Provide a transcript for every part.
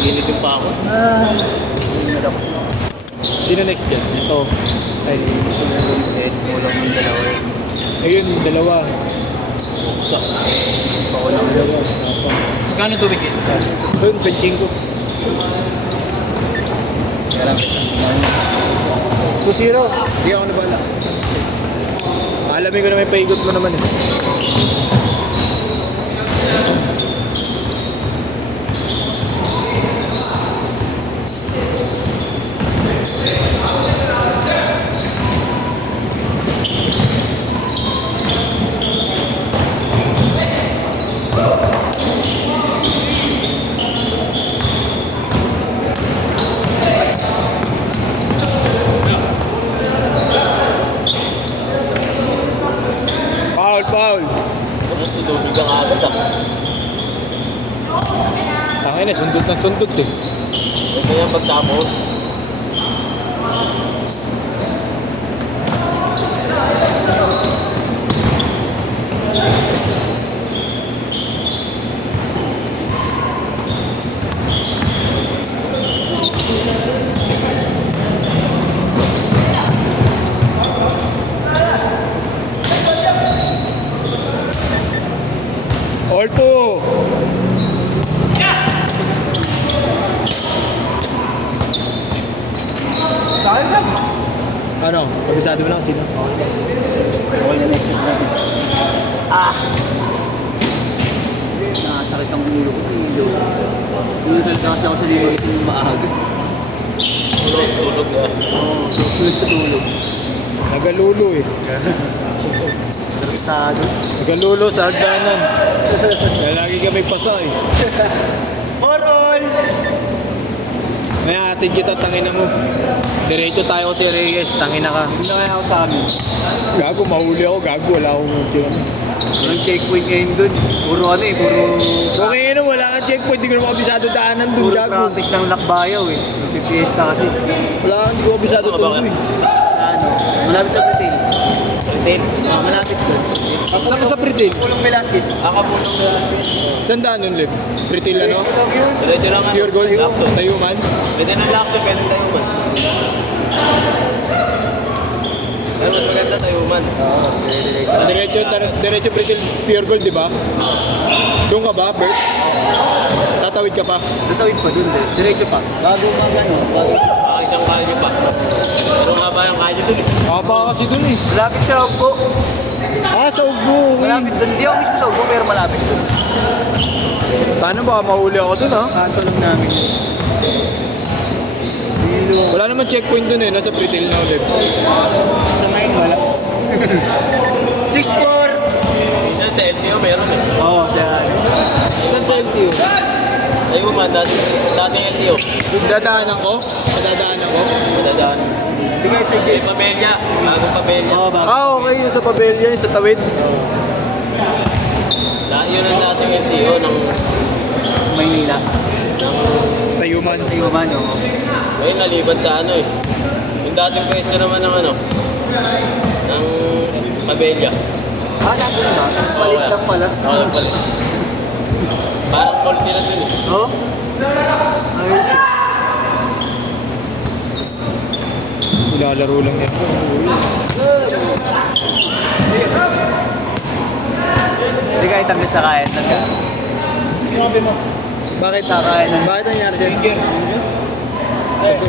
Ginigin pa ako. Sino next dyan? Ito. Ay, Gusto mo yung set. Kulang ng dalawa eh. ayun, dalawa. Pakulang ng Dalawa. Magkano tubig yun? Ayun, benching ko. Kaya lang. 2-0. Hindi ako nabala. Alamin ko na may paigot mo naman eh. Foul. Tulog ang agad ah. Tangin na, sundot ng sundot eh. Ito yung pagtapos. All two. Ano? Kabisado mo lang sino? All the next shot natin. Nakasakit ang ulo ko. Ulo talaga kasi ako sa limang isin ng maaga. Tulog na. Oo, tulog sa tulog. Nagalulo eh. Sarkitado. Nagalulo sa hagdanan. Kaya lagi kami pasa eh. For all! May atin kita, tangina mo. Diretso tayo si Reyes, tangina ka. Hindi na kaya ako sa amin. Gago, mahuli ako, gago, wala akong yun. Walang checkpoint ngayon dun. Puro ano eh, puro... Okay na, wala kang checkpoint, hindi ko naman kabisado daanan dun, Puro gago. practice ng lakbayaw eh. Nagpipiesta kasi. Wala kang, hindi ko kabisado tuloy. Sa ano, malapit sa Britain. Britain? Malapit dun. Saan ka sa Pritil? Pulong Velasquez. Pulong Velasquez. Saan daan nun, Lip? Pritil ano? Diretso lang ano. Pure gold? Lakson. Tayuman? Pwede ng Lakson, pwede ng Tayuman. Pero mas maganda Tayuman. Oo. Diretso Pritil, pure gold, di ba? Doon ka ba, Bert? Tatawid ka pa? Tatawid pa dun, diretso pa. Bago mag ano, bago. Isang kalye pa. Ano nga ba yung kalye dun eh? Kapa kasi dun eh. Malapit sa Ugbo. Sa Ugbo. Malapit dun. Hindi ako mismo sa Ugbo, pero malapit dun. Paano baka mahuli ako dun ha? Kanto lang namin. Wala naman checkpoint dun eh, nasa Pritil na ulit. Sa ngayon, wala. 6-4! Yan sa LTO meron eh. Oo, siya. Saan sa LTO? Ayun man, dati LTO. Dadaanan ko? Dadaanan ko? Dadaan. Hindi kahit sa James. Pabelya. Bagong Pabelya. Oo, Okay, yun sa Pabelya, yun sa Tawid. Yun ang dating LTO ng Maynila. Tayuman. Tayuman, oo. Ngayon nalipat sa ano eh. Yung dating pwesto naman ng ano, ng Pabelya. Nandun na? Palit lang pala. Oo, nagpalit. Parang call sila dun eh. Oo? Ayos eh. Ilalaro lang yan. Hindi ka itang sa kain na ka. Sinabi mo. Bakit sa kain na? Bakit nangyari sa'yo?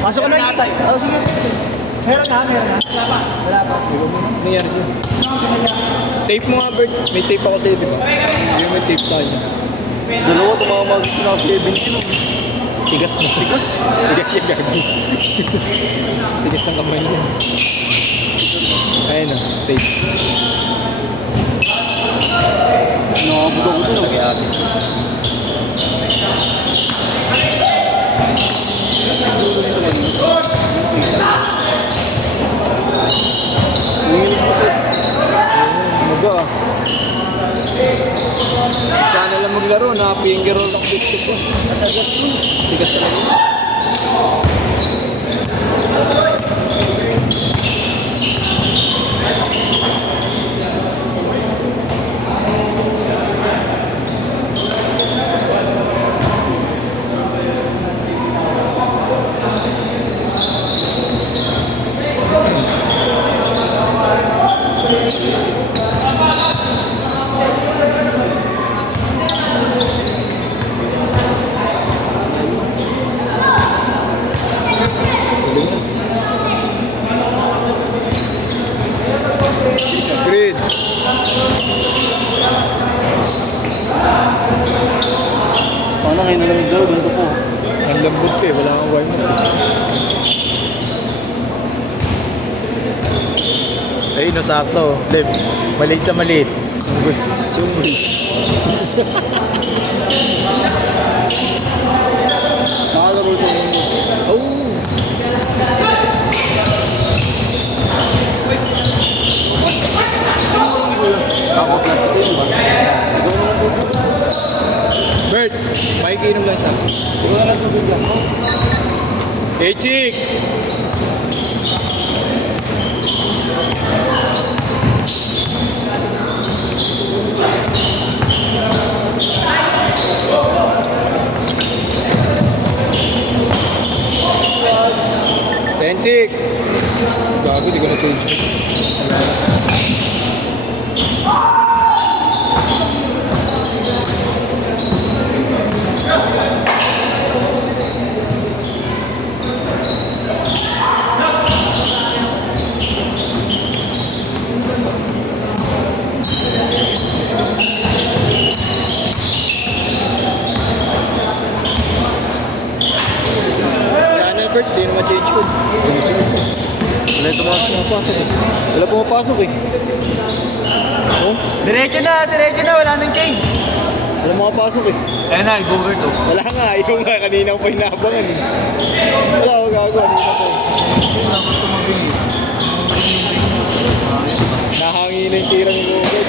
Pasok ka na natay. Oo, sige. Meron na. Wala pa. Nangyari sa'yo? Tape mo nga, Bert. May tape ako sa'yo, di ba? Yung may tape sa kanya. Dalawa, tumamag na 70. Tigas na. Tigas? Tigas yung gagi. Tigas ng kamay niya. Ayun na, tape. Nakabog ako dun. Nag-i-asin. Maga ah. Sana lang maglaro, na-finger roll ang biscuit ko. Masagas mo. Tigas talaga. Tangin na lang daw, ganito po. Ang lambot ka eh, wala kang wine mo. Ay, nasakto. Lip, maliit sa maliit. Sungguy. Nakalaro ito. Oh! Ako plastic yun ba? Bert, makikinom lang siya. Siguro na tubig lang. 8-6! Gago, di ko na-change. Wala na, Bert, di na ma-change ko. Wala ito pumapasok eh. Wala pumapasok eh. Oh, Diretso na, wala nang change. wala makapasok eh. Ayun na, go-over to. Wala nga, yung nga kanina ko pa inabangan eh. Wala ako gagawa, kanina ko. Nahangin na yung tira ni Gogod.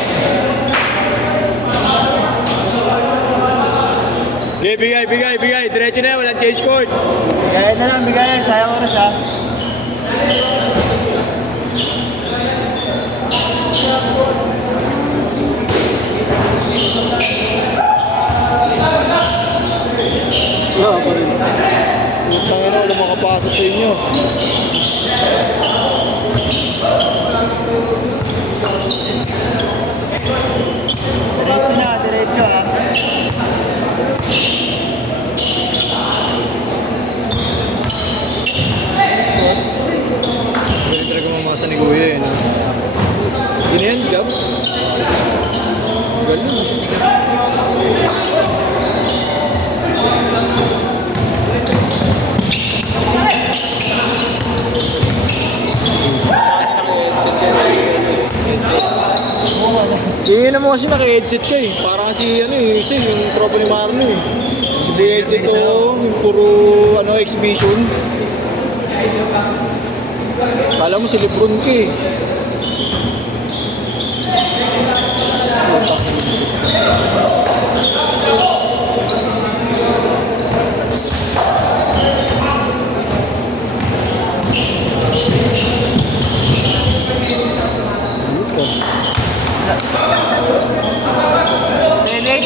Okay, bigay. Diretso na yan, walang change court. Bigayan na lang, bigayan. Sayang oras ha. Wala pa rin. Putang ina, wala makapasok sa inyo. Diretso ha. Pwede talaga mamasa ni Kuya eh. No? Yun yan, Gab. Galing. Tingin mo kasi naka-headset ka eh. Parang si ano eh, yung tropa ni Marno eh. Si headset ko, yung puro ano, exhibition. Kala mo si Lebron ka eh.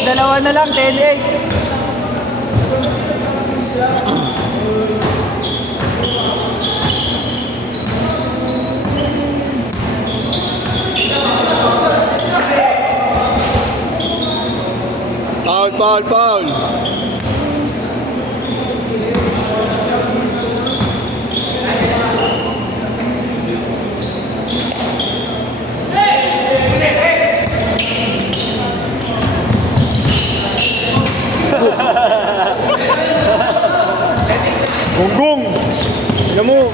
Dalawa na lang, 10-8. Foul. Gonggong! Alam mo,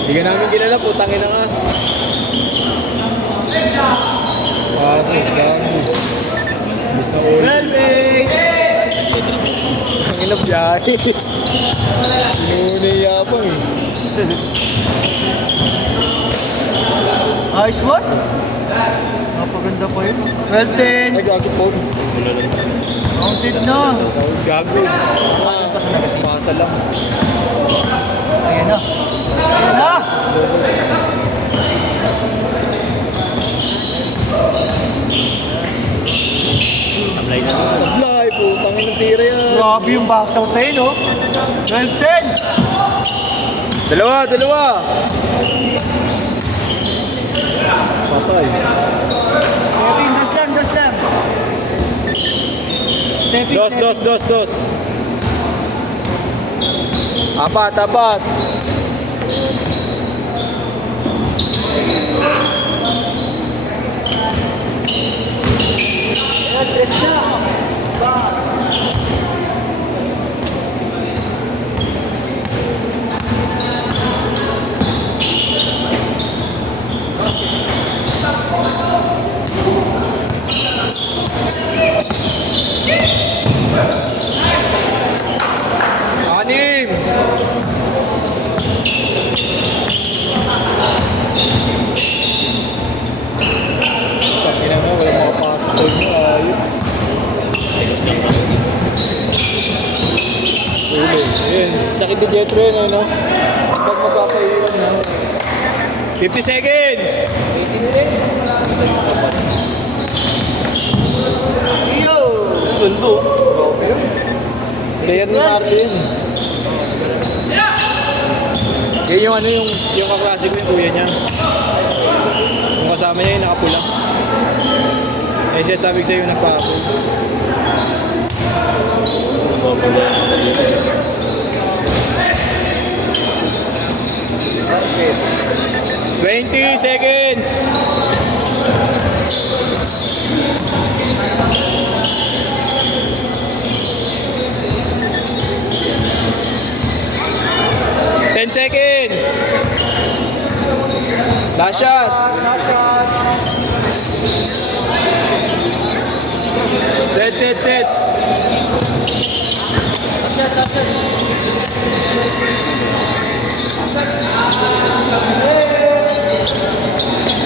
hindi ka namin kilala, putangin na nga. Pasok, dami. Bis na ulit. Ang inap biyahe. Inuna yung yapang eh. Nice one. Napaganda pa yun. 12-10. Ay, gago po. Counted na. Gago. Pasa lang. Ayan na. Ayan na. Tablay, putangin ng tira yan. Grabe yung box out na yun, oh. 12-10. Dalawa. Patay. Kevin, dos lang. Stepping. Dos. Apat. niyo, ayun. Ulo. Ayun. Sakit ni Jetro yun, ano? Pag magpapaiwan na. 50 seconds! Yo! Gundo. Player ni Marlon. Yan yung ano yung kaklase ko yung kuya niya. Yung kasama niya yung nakapula. Eh siya sabi ko sa'yo yung nagpapul. Okay. 20 seconds! Seconds! Last shot! Set!